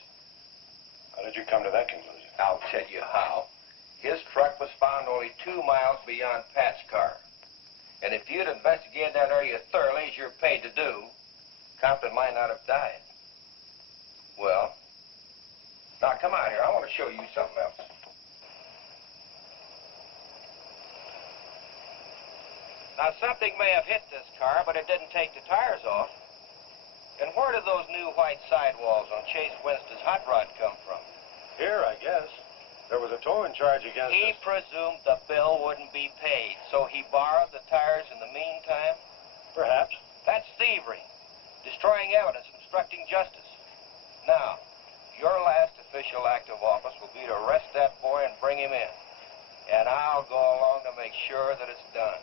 How did you come to that conclusion? I'll tell you how. His truck was found only 2 miles beyond Pat's car. And if you'd investigated that area thoroughly, as you're paid to do, Compton might not have died. Well, now come out here. I want to show you something else. Now, something may have hit this car, but it didn't take the tires off. And where did those new white sidewalls on Chase Winston's hot rod come from? Here, I guess. There was a towing charge against He us. presumed the bill wouldn't be paid, so he borrowed the tires in the meantime. Perhaps. That's thievery, destroying evidence, obstructing justice. Now, your last official act of office will be to arrest that boy and bring him in. And I'll go along to make sure that it's done.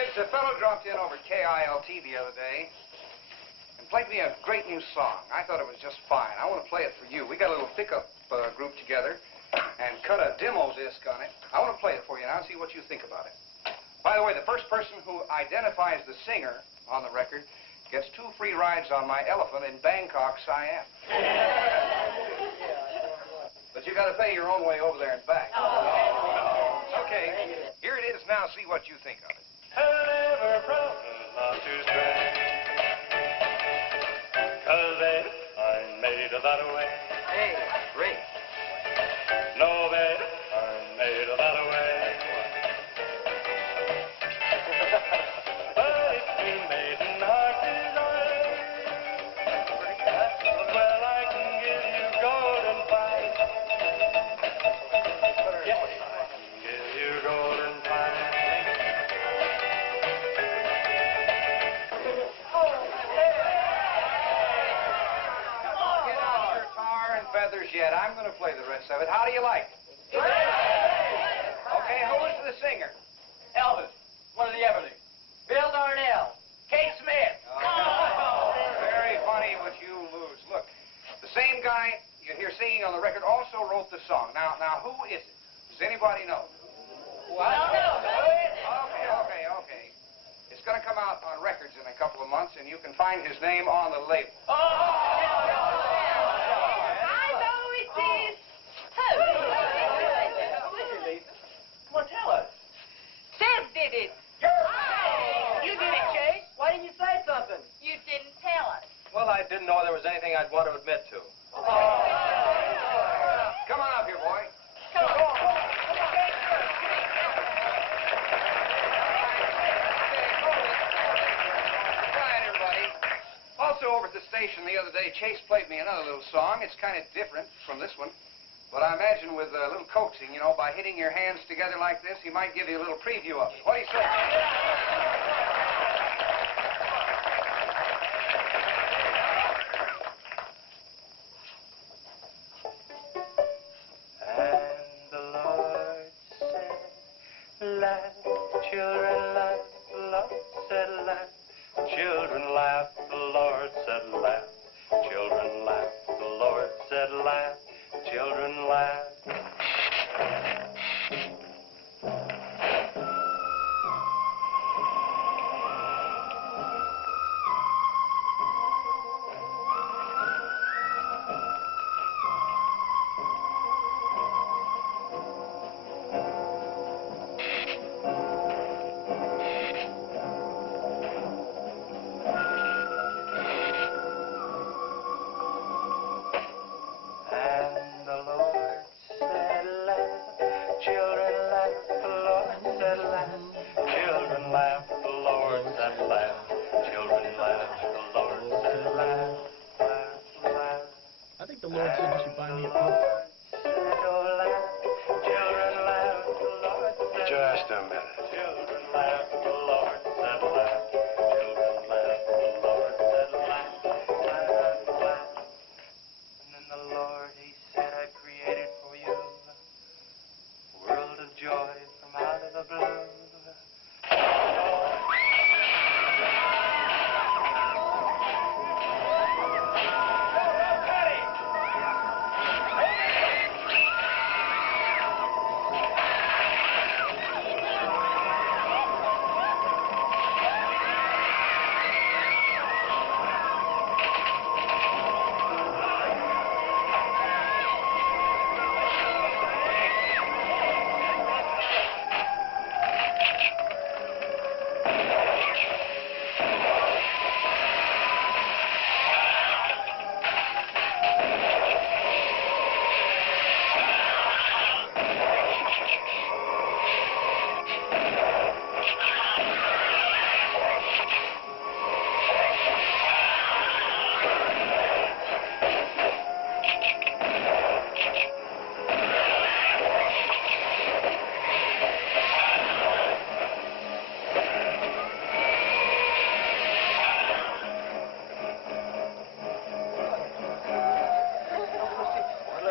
kids, a fellow dropped in over at KILT the other day and played me a great new song. I thought it was just fine. I want to play it for you. We got a little pickup group together and cut a demo disc on it. I want to play it for you now and see what you think about it. By the way, the first person who identifies the singer on the record gets 2 free rides on my elephant in Bangkok, Siam. But you got to pay your own way over there and back. Okay, here it is now. See what you think of it. Never promise not to stray, 'cause baby, I'm made of that way. Hey, Ray. No, baby, I'm made of that way. But if you made an heart desire, well, I can give you golden fire. Give you golden fire. Get out your tar and feathers yet. I'm going to play the rest of it. How do you like it? Okay, who is the singer? Elvis, one of the Everly. Bill Darnell. Kate Smith. Oh, very funny, but you lose. Look, the same guy you hear singing on the record also wrote the song. Now, who is it? Does anybody know? What? Okay. It's going to come out on records in a couple of months, and you can find his name on the label. I know it is. Come on, tell us. Sam did it. You did it, Chase. Why didn't you say something? You didn't tell us. Well, I didn't know there was anything I'd want to admit to. Come on up here, boy. Come on. Quiet, everybody. Also, over at the station the other day, Chase played me another little song. It's kind of different from this one. But I imagine with a little coaxing, by hitting your hands together like this, he might give you a little preview of it. What do you say? And the Lord said, laugh, children, laugh. The Lord said, laugh, children, laugh. The Lord said, laugh, children, laugh. The Lord said, laugh, children, laugh. And the Lord said, laugh, children, laugh. The Lord said, laugh, children, laugh. The Lord said, laugh, children, laugh. The Lord said, laugh, laugh, laugh. I think the Lord said you should buy me a book. Children, laugh. The Lord said, Just a minute. children, laugh. The Lord said, laugh. Children, laugh. The Lord said, laugh, laugh, laugh. And then the Lord, he said, I created for you a world of joy from out of the blue.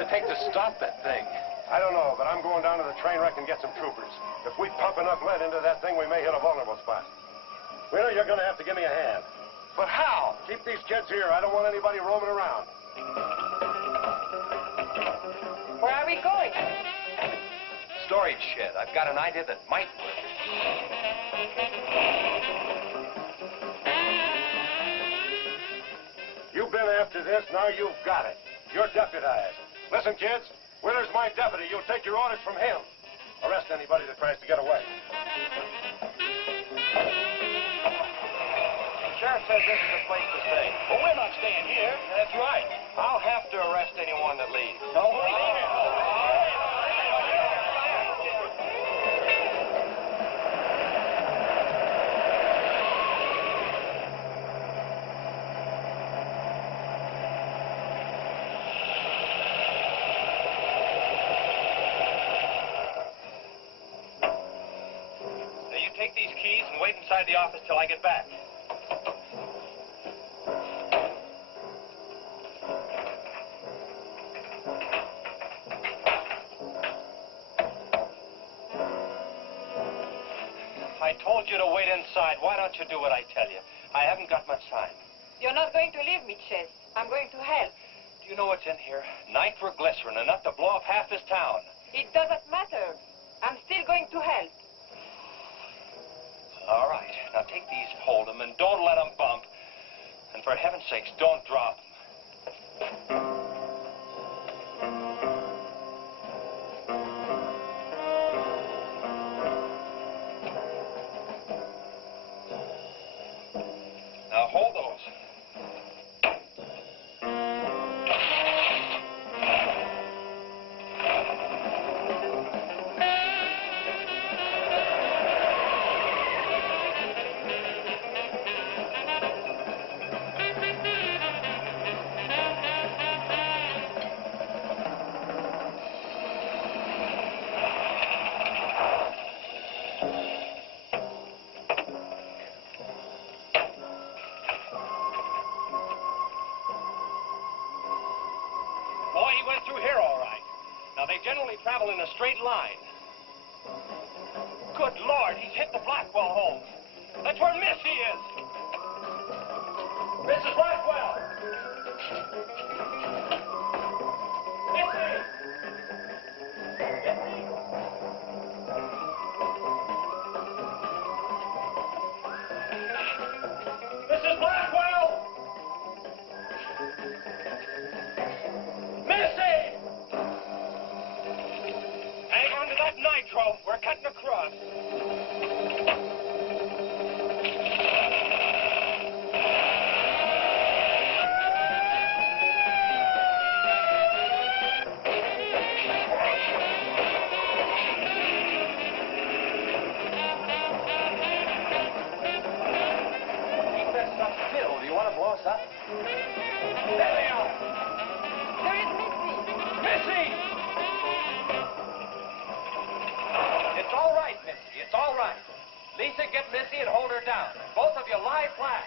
Take to stop that thing? I don't know, but I'm going down to the train wreck and get some troopers. If we pump enough lead into that thing, we may hit a vulnerable spot. Wheeler, you're going to have to give me a hand. But how? Keep these kids here. I don't want anybody roaming around. Where are we going? Storage shed. I've got an idea that might work. You've been after this, now you've got it. You're deputized. Listen, kids, Wheeler's my deputy. You'll take your orders from him. Arrest anybody that tries to get away. The sheriff says this is a place to stay. Well, we're not staying here. That's right. I'll have to arrest anyone that leaves. No, wait. Now, you take these keys and wait inside the office till I get back. I told you to wait inside. Why don't you do what I tell you? I haven't got much time. You're not going to leave me, Chess. I'm going to help. Do you know what's in here? Nitroglycerin, enough to blow up half this town. It doesn't matter. I'm still going to help. All right. Now take these, hold them, and don't let them bump. And for heaven's sakes, don't drop them. Now hold those. Boy, he went through here all right. Now, they generally travel in a straight line. Good Lord, he's hit the Blackwell home. That's where Missy is. Mrs. Blackwell! Missy! Mrs. Blackwell! Missy! Hang on to that nitro. We're cutting across. Keep that stuff still. Do you want to blow us up? There they are. There is Missy. Missy! It's all right, Missy. It's all right. Lisa, get Missy and hold her down. Both of you lie flat.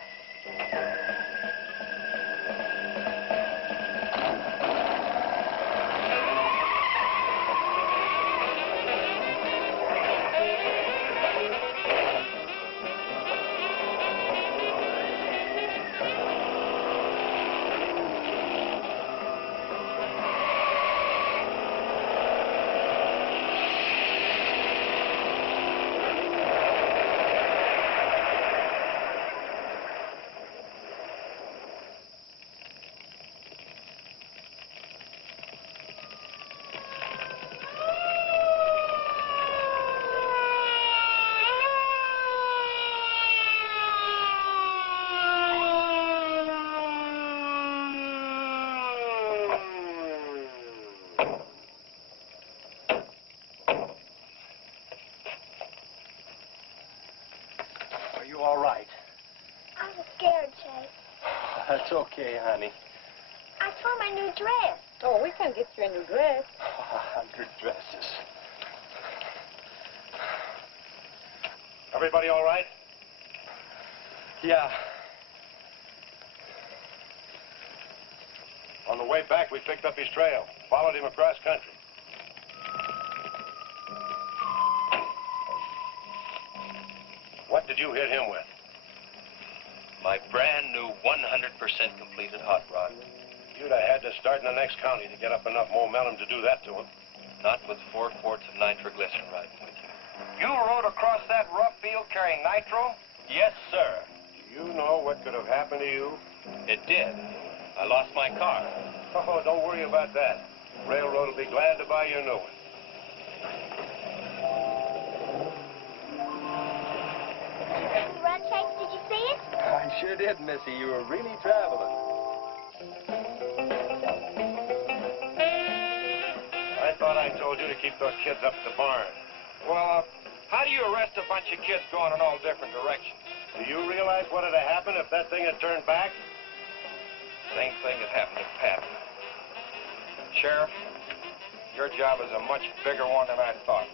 Are you all right? I was scared, Chase. That's okay, honey. I tore my new dress. Oh, we can get you a new dress. 100 dresses. Everybody all right? Yeah. On the way back, we picked up his trail, followed him across country. What did you hit him with? My brand new 100% completed hot rod. You'd have had to start in the next county to get up enough momentum to do that to him. Not with 4 quarts of nitroglycerin riding with you. You rode across that rough field carrying nitro? Yes, sir. Do you know what could have happened to you? It did. I lost my car. Oh, don't worry about that. Railroad will be glad to buy you a new one. Run, Chase, did you see it? I sure did, Missy. You were really traveling. I thought I told you to keep those kids up at the barn. Well, how do you arrest a bunch of kids going in all different directions? Do you realize what would have happened if that thing had turned back? Same thing that happened to Pat. Sheriff, your job is a much bigger one than I thought.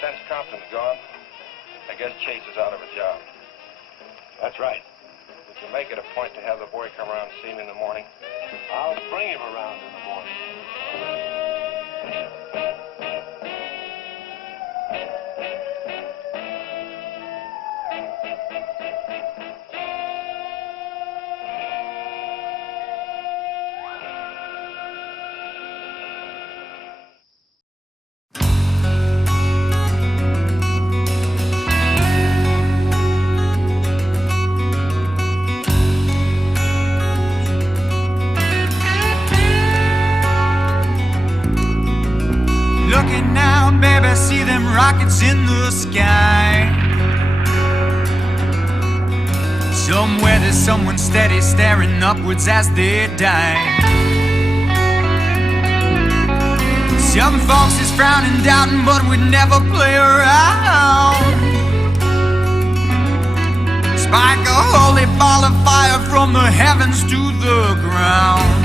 Since Compton's gone, I guess Chase is out of a job. That's right. Would you make it a point to have the boy come around and see me in the morning? I'll bring him around in the morning. Looking now, baby, see them rockets in the sky. Somewhere there's someone steady staring upwards as they die. Some folks is frowning, doubting, but would never play around. Spike a holy ball of fire from the heavens to the ground.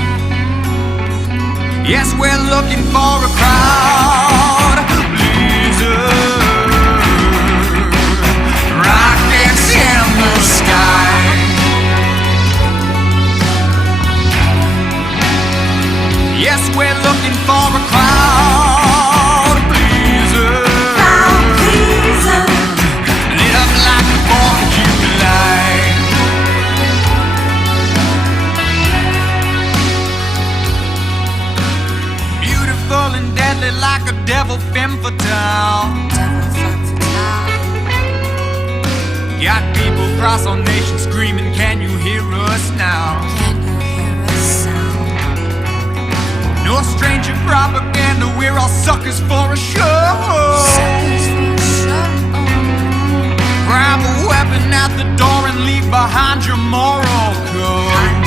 Yes, we're looking for a crowd pleaser, rockets in the sky. Yes, we're looking for a crowd pleaser, lit up like the 4th of July. And deadly like a devil femme fatale. Got people across our nation screaming, can you hear us now? No stranger propaganda, we're all suckers for a show. Grab a weapon at the door and leave behind your moral code.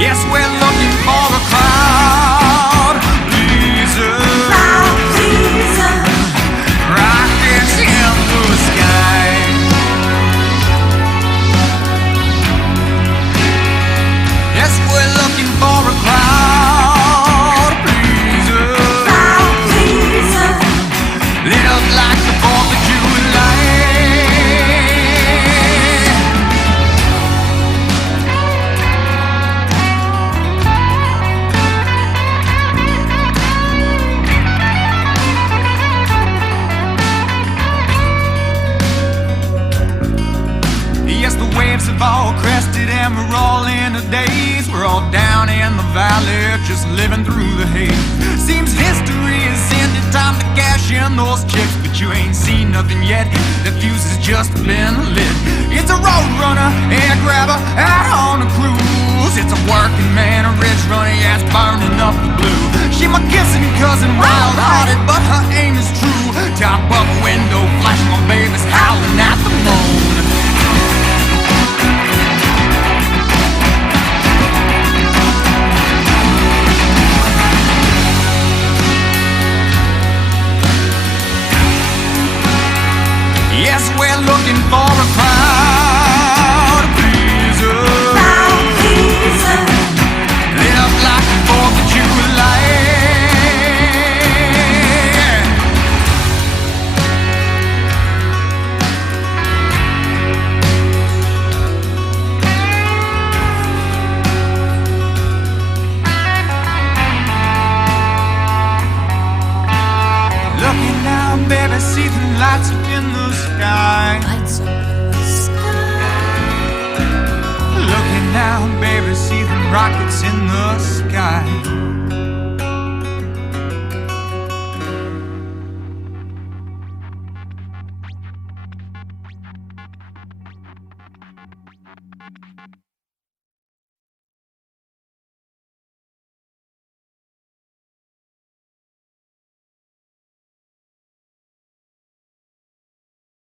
Yes, we're looking for a crowd pleaser, rockets in the sky. Yes, we're looking for a crowd pleaser, lit up like the 4th of July. Have all crested and we're all in a daze. We're all down in the valley, just living through the haze. Seems history is ended, time to cash in those checks, but you ain't seen nothing yet. The fuse has just been lit. It's a road runner, air grabber, out on a cruise. It's a working man, a rich runner, yeah, it's burning up the blue. She my kissing cousin, wild-hearted, but her aim is true. Top up window, flashing my baby's howling at the moon. Yes, we're looking for a crowd pleaser, lit up like the 4th of July. Looking down, baby, see the lights up in the sky. in the sky.